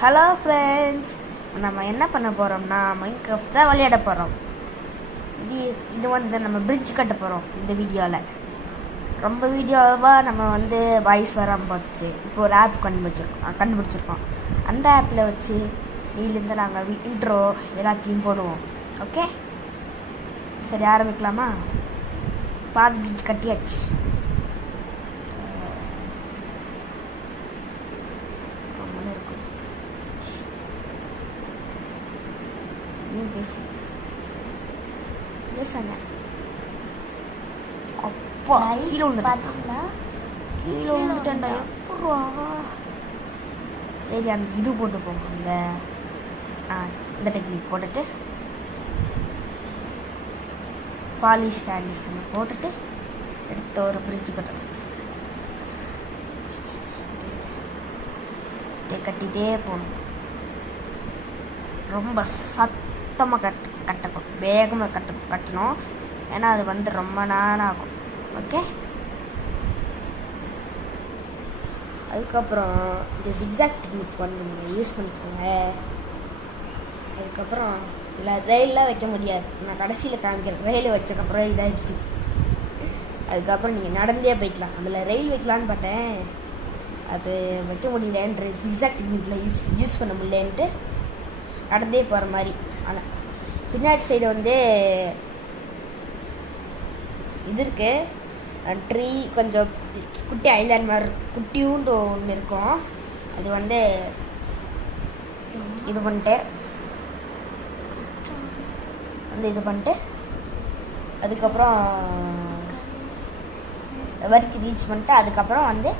Hello friends, நம்ம என்ன பண்ண போகிறோம்னா மைன்கிராஃப்ட் தான் விளையாட போகிறோம். இது வந்து நம்ம பிரிட்ஜ் கட்ட போகிறோம். இந்த வீடியோவில் ரொம்ப வீடியோவாக நம்ம வந்து வாய்ஸ் வராமல் பார்த்துச்சு. இப்போ ஒரு ஆப் கண்டுபிடிச்சிருக்கோம். அந்த ஆப்பில் வச்சு நீலேருந்து நாங்கள் இன்ட்ரோ எல்லாத்தையும் போடுவோம். ஓகே, சரி ஆரம்பிக்கலாமா? பாத் பிரிட்ஜ் கட்டியாச்சு. பேசுங்க. அப்பா கீழே விழுந்துட்டேன்டா. சரி, அந்த இது போட்டு போங்க. இந்த டெக்னிக் போட்டுட்டு பாலிஷ் ஸ்டாண்டிஸ் போட்டுட்டு எடுத்து ஒரு பிரிட்ஜ் கட்டணும். கட்டிகிட்டே போகணும். ரொம்ப சத்தமாக கட்டணும், வேகமாக கட்டணும். ஏன்னா அது வந்து ரொம்ப நேரம் ஆகும். ஓகே, அதுக்கப்புறம் இந்த ஜிக்ஸாக் டெக்னிக் வந்து நீங்கள் யூஸ் பண்ணிக்கோங்க. அதுக்கப்புறம் இல்லை, ரெயிலெலாம் வைக்க முடியாது. நான் கடைசியில் காமிக்கிறேன். ரெயில் வச்சக்கப்புறம் இதாகிடுச்சு. அதுக்கப்புறம் நீங்கள் நடந்தே போய்க்கலாம். அதில் ரெயில் வைக்கலான்னு பார்த்தேன், அது வைக்க முடியலன்ற ஜிக்ஸாக் டெக்னிக்கில் யூஸ் பண்ண முடியலன்ட்டு நடந்தே போகிற மாதிரி. ஆனால் பின்னாடி சைடு வந்து இது இருக்கு, ட்ரீ, கொஞ்சம் குட்டி ஐலாண்ட் மாதிரி குட்டியூண்டு ஒன்று இருக்கும். அது வந்து இது பண்ணிட்டு அதுக்கப்புறம் வரைக்கும் ரீச் பண்ணிட்டு அதுக்கப்புறம் வந்து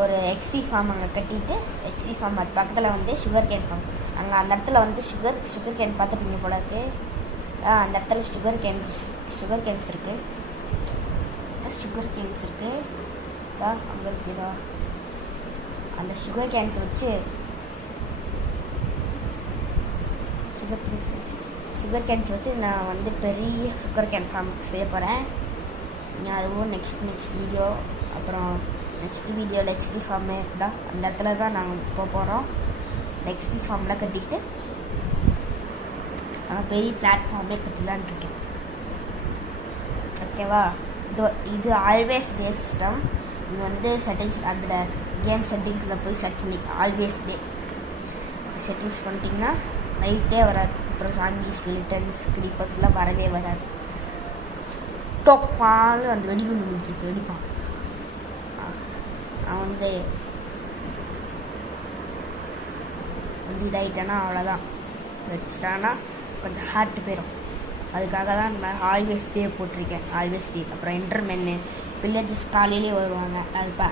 ஒரு எக்ஸ்பி ஃபார்ம் அங்கே கட்டிட்டு, எக்ஸ்பி ஃபார்ம் அது பக்கத்தில் வந்து சுகர் கேன் ஃபார்ம். அங்கே அந்த இடத்துல வந்து சுகர் கேன் பார்த்துட்டீங்க போல இருக்கு. அந்த இடத்துல சுகர் கேன்ஸ் இருக்குது. அங்கே இருக்குதா? அந்த சுகர் கேன்ஸ் வச்சு நான் வந்து பெரிய சுகர் கேன் ஃபார்ம் செய்ய போகிறேன். நான் அதுவும் நெக்ஸ்ட் வீடியோ, அப்புறம் நெக்ஸ்ட் வீடியோவில் எக்ஸ்பி ஃபார்மு தான் அந்த இடத்துல தான் நாங்கள் போகிறோம். எக்ஸ்பி ஃபார்ம்லாம் கட்டிக்கிட்டு பெரிய பிளாட்ஃபார்மே கட்டலான்னு இருக்கேன். ஓகேவா? இது ஆல்வேஸ் டே சிஸ்டம். இது வந்து செட்டிங்ஸ், அதில் கேம் செட்டிங்ஸில் போய் செட் பண்ணிக்கலாம். ஆல்வேஸ் டே செட்டிங்ஸ் பண்ணிட்டிங்கன்னா நைட்டே வராது. அப்புறம் சாம்பிஸ், ஸ்கெலிட்டன்ஸ், கிரீப்பர்ஸ்லாம் வரவே வராது. டொப்பால் அந்த வெடிகுண்டு முடிச்சு வெடிப்பான். அவன் வந்து இதாகிட்டானா அவ்வளோதான். வெடிச்சிட்டானா கொஞ்சம் ஹார்ட் போயிடும். அதுக்காக தான் நான் ஆல்வேஸ் டே போட்டிருக்கேன். ஆல்வேஸ் டே. அப்புறம் என்டர்மென்னு வில்லேஜஸ் காலையிலே வருவாங்க.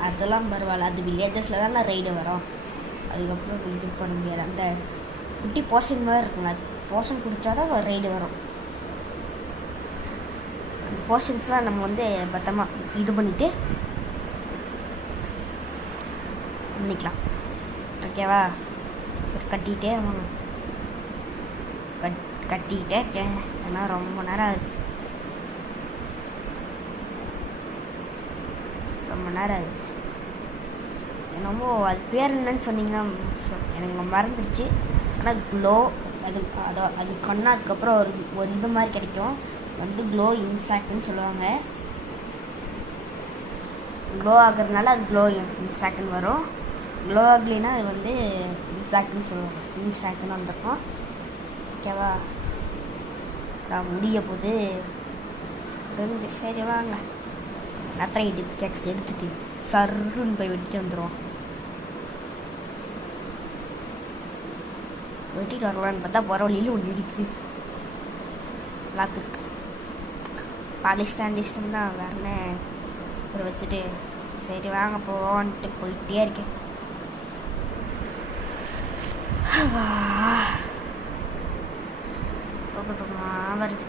அதெல்லாம் பரவாயில்ல. அது வில்லேஜஸில் தான் ரைடு வரும். அதுக்கப்புறம் இது பண்ண முடியாது. அந்த குட்டி போர்ஷன் மாதிரி இருக்குங்க, அது போர்ஷன் குடித்தா தான் ரைடு வரும். அந்த போர்ஷன்ஸ்லாம் நம்ம வந்து பத்திரமா இது பண்ணிவிட்டு பண்ணிக்கலாம். ஓகேவா? கட்டிகிட்டே வாங்க. கட்டிக்கிட்டே ஏன்னா ரொம்ப நேரம் ஆகுது. என்னமோ அது பேர் என்னன்னு சொன்னீங்கன்னா எனக்கு மறந்துடுச்சு. ஆனால் க்ளோ அது கொன்னதுக்கப்புறம் ஒரு இது மாதிரி கிடைக்கும், வந்து க்ளோ இன்சாக்ட்னு சொல்லுவாங்க. க்ளோ ஆகிறதுனால அது க்ளோ இன்சாக்ட்னு வரும். க்ளோ ஆகலைன்னா அது வந்து இன்சாக்ட்னு சொல்லுவாங்க. இன்சாக்ட்னு வந்திருக்கும். ஓகேவா? நான் முடிய போது சரி வாங்க. நத்திரை டிப் கேக்ஸ் எடுத்துட்டு சருன்னு போய் வெட்டிட்டு வந்துடுவோம். வெட்டிட்டு வரலான்னு பார்த்தா போகிற வழியில் ஒன்று இருக்குது. லாக் இருக்கு. பாலிஷ் ஸ்டாண்டிஸ்டம் தான் வேறே ஒரு வச்சுட்டு சரி வாங்க போவோன்ட்டு போயிட்டே இருக்கேன். வருது.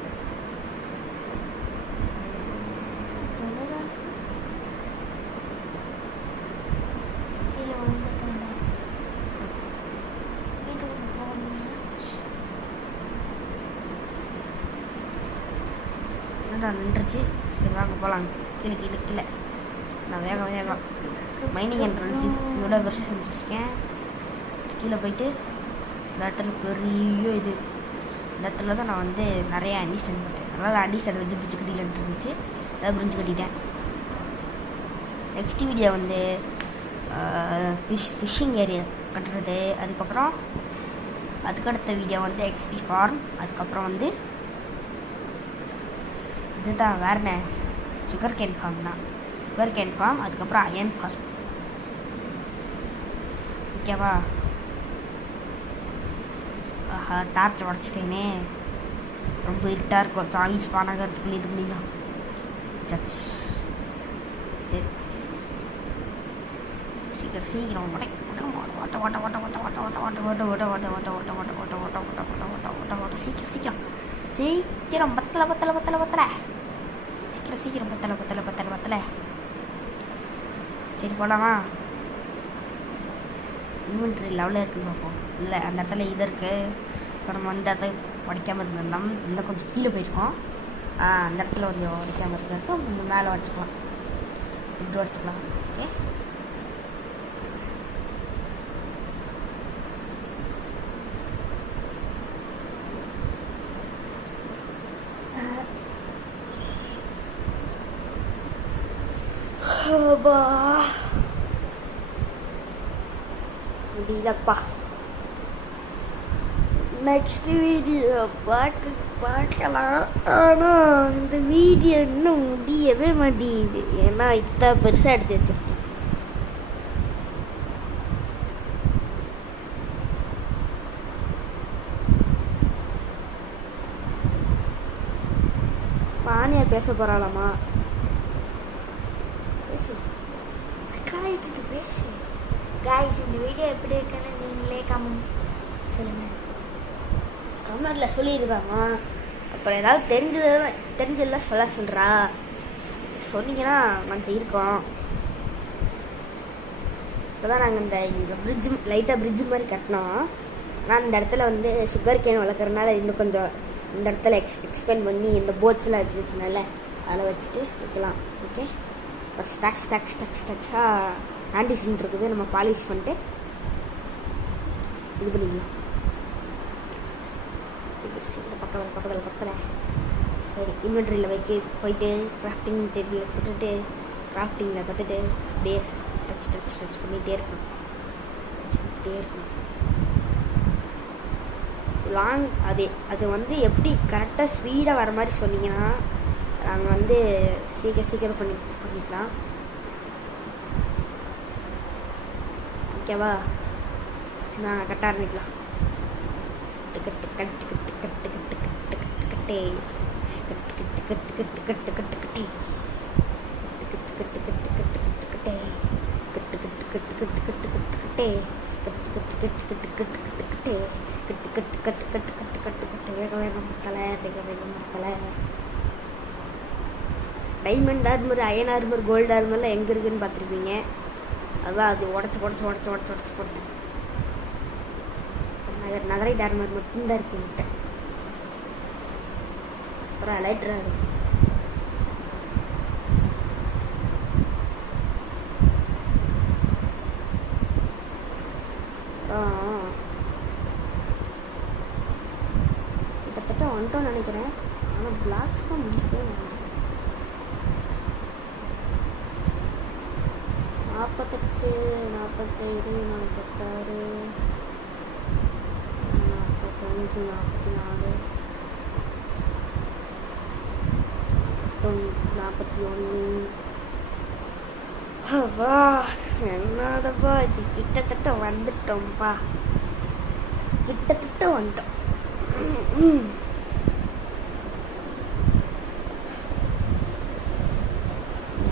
நின்றுச்சு. சரி வாங்க போகலாம். கீழே நான் வேகம் மைனிங் என்ட்ரன்ஸ் இவ்வளோ வருஷம் செஞ்சுருக்கேன். கீழே போயிட்டு இந்த இடத்துல பெரிய இது இந்த இடத்துல தான் நான் வந்து நிறைய அண்டி ஸ்டாண்ட் பண்ணிட்டேன். அதனால் அண்டி ஸ்டாண்ட் வச்சு பிரிட்ஜு கட்டிலன்ட்டு இருந்துச்சு, அதாவது பிரிட்ஜு கட்டிட்டேன். நெக்ஸ்ட் வீடியோ வந்து ஃபிஷ்ஷிங் ஏரியா கட்டுறது, அதுக்கடுத்த வீடியோ வந்து எக்ஸ்பி ஃபார்ம், அதுக்கப்புறம் வந்து இதுதான் வேறுண்ண சுகர் கேன் ஃபார்ம் தான், சுகர் கேன் ஃபார்ம், அதுக்கப்புறம் அயன் ஃபார்ம். ஓகேவா? ஆஹா, டார்ச் உடச்சிட்டேனே, ரொம்ப இருட்டாக இருக்கும். சாமி ஸ்பானாகிறதுக்குள்ளே இது பண்ணிடலாம். சர்ச் சரி, சீக்கிரம் சீக்கிரம் பத்தலை சரி போலாமா? இன்வென்ட்ரி லெவலில் இருக்குன்னு பார்ப்போம். இல்லை, அந்த இடத்துல இது இருக்குது. இப்போ நம்ம வந்து அதை உடைக்காமல் இருந்திருந்தோம், இன்னும் கொஞ்சம் கீழே போயிருக்கோம். அந்த இடத்துல கொஞ்சம் உடைக்காமல் இருக்கிறதுக்கு கொஞ்சம் மேலே உடச்சிக்கலாம், இப்படி உடச்சிக்கலாம். ஓகே, முடியலப்பா. நெக்ஸ்ட் வீடியோ பார்க்கலாம். ஆனால் இந்த வீடியோ இன்னும் முடியவே மாட்டேங்குது, ஏன்னா இதான் பெருசாக எடுத்து வச்சிருக்கேன். பானியா பேச போகிறாளாமா? பேசு, பேசு. गाइस இந்த வீடியோ எப்படி இருக்குன்னு நீங்களே கமெண்ட் சொல்லுங்கள். கமெண்ட்டில் சொல்லியிருக்காமா. அப்புறம் ஏதாவது தெரிஞ்சதெல்லாம் சொல்கிறா, சொன்னீங்கன்னா கொஞ்சம் இருக்கோம். இப்போ தான் நாங்கள் இந்த பிரிட்ஜு லைட்டாக பிரிட்ஜு மாதிரி கட்டினோம். ஆனால் இந்த இடத்துல வந்து சுகர் கேன் வளர்க்குறதுனால இன்னும் கொஞ்சம் இந்த இடத்துல எக்ஸ்பெண்ட் பண்ணி இந்த போட்ஸ்லாம் எடுத்துச்சுனால அதில் வச்சுட்டு வைக்கலாம். ஓகே, அப்புறம் ஸ்டாக்ஸாக ஆன்டிசன் இருக்குது, நம்ம பாலிஷ் பண்ணிட்டு இது பண்ணிக்கலாம். சீக்கிரம் பக்கத்தில் சரி, இன்வென்ட்ரியில் போயிட்டு கிராஃப்டிங் டேபிளில் தொட்டுட்டு கிராஃப்டிங்கில் தொட்டுட்டு அப்படியே டச் பண்ணிகிட்டே இருக்கணும். லாங் அது வந்து எப்படி கரெக்டாக ஸ்பீடாக வர மாதிரி சொன்னீங்கன்னா நாங்கள் வந்து சீக்கிரம் பண்ணிக்கலாம். ஓகேவா? நான் கட்ட ஆரம்பிக்கலாம். Diamond armour, iron armour, gold ஆர்மர்லாம் எங்கே இருக்குதுன்னு பார்த்துருப்பீங்க. அதான் அது உடச்சி போட்டு நகரைட் ஆர்மர் மட்டும்தான் இருக்கு என்கிட்ட. அப்புறம் லைட்ரா இருக்கு. கிட்டத்தட்ட வந்துட்டோம்னு நினைக்கிறேன். ஆனால் பிளாக்ஸ் தான் முடிக்கவே நினைக்கிறேன். 48, 47, 46, 45, 44, 41. அப்பா என்னடப்பா இது, கிட்டத்தட்ட வந்துட்டோம்ப்பா, கிட்டத்தட்ட வந்துட்டோம்.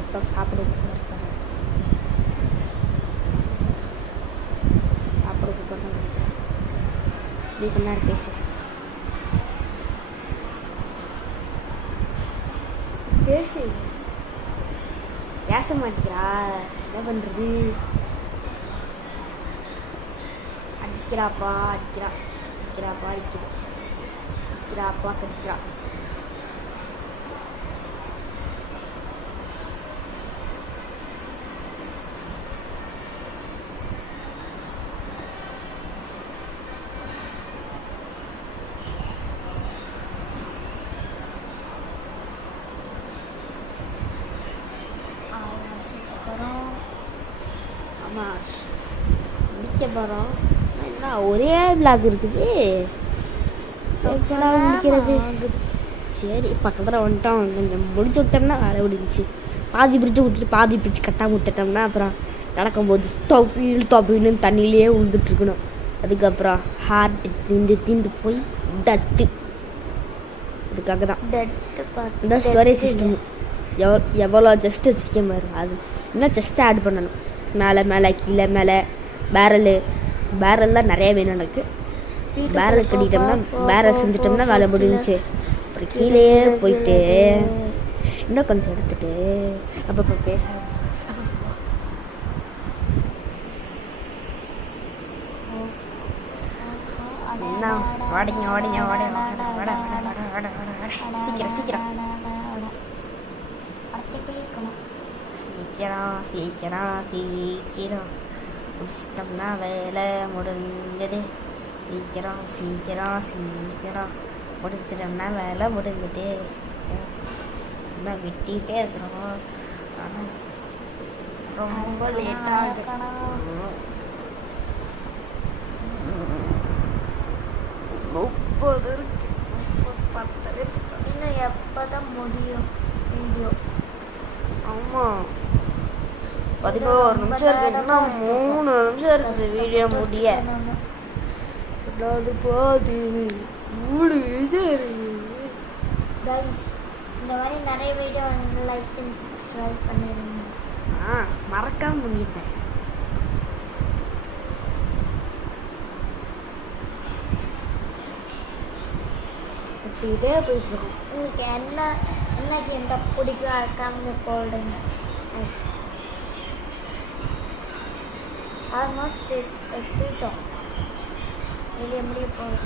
இப்போ சாப்பிட இருக்காங்க, சாப்பிட இப்படி கொஞ்ச நேரம் பேசு பேச மாட்டேங்கிறா, என்ன பண்ணுறது? அடிக்கிறாப்பா கடிக்கிறா. ஆமாம் முடிக்க போகிறோம். என்ன ஒரே விளாக் இருக்குது, எப்படா முடிக்கிறது? சரி பக்கத்தில் வந்துட்டோம், கொஞ்சம் முடிச்சு விட்டோம்னா வேலை முடிஞ்சிச்சு. பாதி பிரிட்ஜு விட்டுட்டு பாதி பிரிட்ஜ் கட்டாமல் விட்டுட்டோம்னா அப்புறம் நடக்கும்போது தப்பின்னு தண்ணியிலே விழுந்துட்டுருக்கணும். அதுக்கப்புறம் ஹார்ட் தீந்து போய் டத்து. அதுக்காக தான் இந்த ஸ்டோரேஜ் சிஸ்டம் எவ்வளோ ஜஸ்ட் வச்சுருக்கேன் பாரு. அது இன்னும் ஜஸ்ட்டு ஆட் பண்ணணும். மேலே கீழே மேலே பேரல் தான் நிறைய வேணும் எனக்கு. பேரல் கட்டிட்டோம்னா பேரல் செஞ்சிட்டோம்னா வேலை முடிஞ்சிச்சு. அப்புறம் கீழே போயிட்டு இன்னும் கொஞ்சம் எடுத்துட்டு அப்பப்போ பேச என்ன வாடிங்க சீக்கிரம் முடிச்சிட்டோம்னா வேலை முடிஞ்சது. சீக்கிரம் முடிச்சிட்டோம்னா வேலை முடிஞ்சது. இன்னும் வெட்டிகிட்டே இருக்கிறோம், ஆனால் ரொம்ப லேட்டாகுது. இன்னும் எப்போதான் முடியும் வீடியோ? ஆமாம் 11 நிமிஷம் இருக்குன்னா 3 நிமிஷம் இருக்குது வீடியோ முடிய. பாதி கைஸ், இந்த மாதிரி நிறைய வீடியோ லைக் அண்ட் சப்ஸ்கிரைப் பண்ணிடுங்க. மறக்காம பண்ணிடுறேன். இதே போயிட்டு இருக்கோம். உங்களுக்கு என்ன கேம் தான் பிடிக்கும் அதுக்காக போடுங்க. ஆல்மோஸ்ட் எத்திட்டோம். வெளியே முடிய போகுது.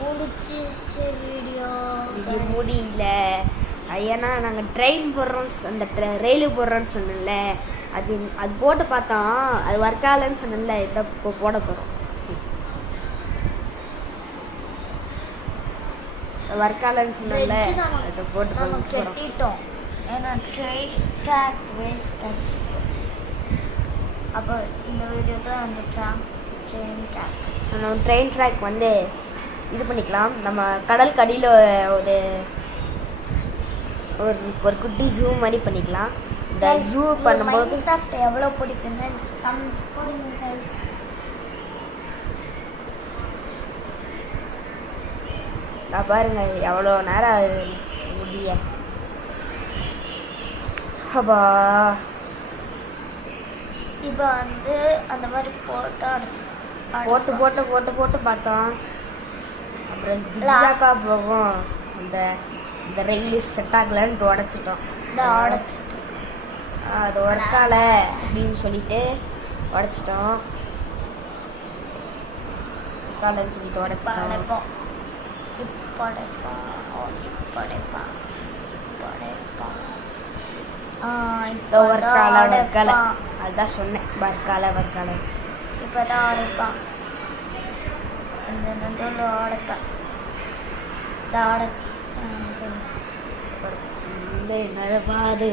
முடிச்சிச்சு வீடியோ. இது முடியல, ஏன்னா நாங்கள் ட்ரெயின் போடுறோம், அந்த ரயிலு போடுறோன்னு சொன்னேன்ல, அது போட்டு பார்த்தோம், அது ஒர்க் ஆகலைன்னு சொன்னேன்ல, இதை இப்போ போட போகிறோம். ஒர்க் ஆகலைன்னு சொன்னேன்ல, அதை போட்டு கட்டிட்டோம். ஏன்னா ட்ரெயின் ட்ராக் வேஸ்ட் ஆச்சு. அப்போ இந்த வீடியோ தான் அந்த ட்ரெயின் ட்ராக் வந்து இது பண்ணிக்கலாம். நம்ம கடலுக்கு அடியில் ஒரு குட்டி ஜூ மாதிரி பண்ணிக்கலாம். இந்த ஜூ பண்ணும்போது எவ்வளோ பிடிக்குன்னு போடுங்க. நான் பாருங்க எவ்வளோ நேரம் ஆகுது முடிய. அப்பா இப்போ வந்து அந்த மாதிரி போட்டு பார்த்தோம். அப்புறம் ஜிக்ஸாக்கா போகும், இந்த ரயில் செட் ஆகலன்ட்டு உடச்சிட்டோம். அது ஒர்க்கால அப்படின்னு சொல்லிட்டு உடச்சிட்டோம். ஒர்க்கால அதுதான் சொன்னேன். வர்க்கால இப்பதான் அடைப்பான். இந்த நடுவில் அடைப்பான். நடப்பாது,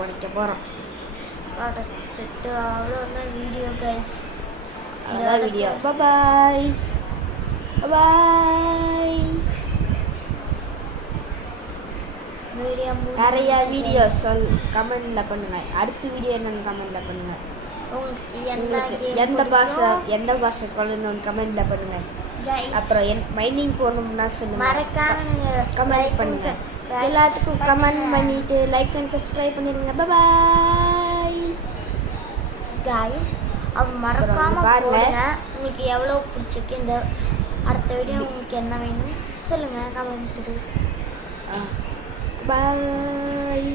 உடைக்க போறோம். அவ்வளோதான் வீடியோ கைஸ். அதான் வீடியோ. பாய். நிறைய வீடியோ கமெண்ட்ல பண்ணுங்க. அடுத்த வீடியோ என்னன்னு கமெண்ட்ல பண்ணுங்க. உங்களுக்கு எந்த பாஷை சொல்லணும்னு கமெண்ட்ல பண்ணுங்க. அப்புறம் மைனிங் போகணும்னா சொல்லுங்க, கமெண்ட் பண்ணுங்க. எல்லாத்துக்கும் கமெண்ட் பண்ணிட்டு லைக் அண்ட் சப்ஸ்கிரைப் பண்ணிருங்க. Bye guys. மறக்காம பாருங்க. உங்களுக்கு எவ்வளோ பிடிச்சிருக்கு இந்த அடுத்த வீடியோ, உங்களுக்கு என்ன வேணும் சொல்லுங்க கமெண்ட். பாய்.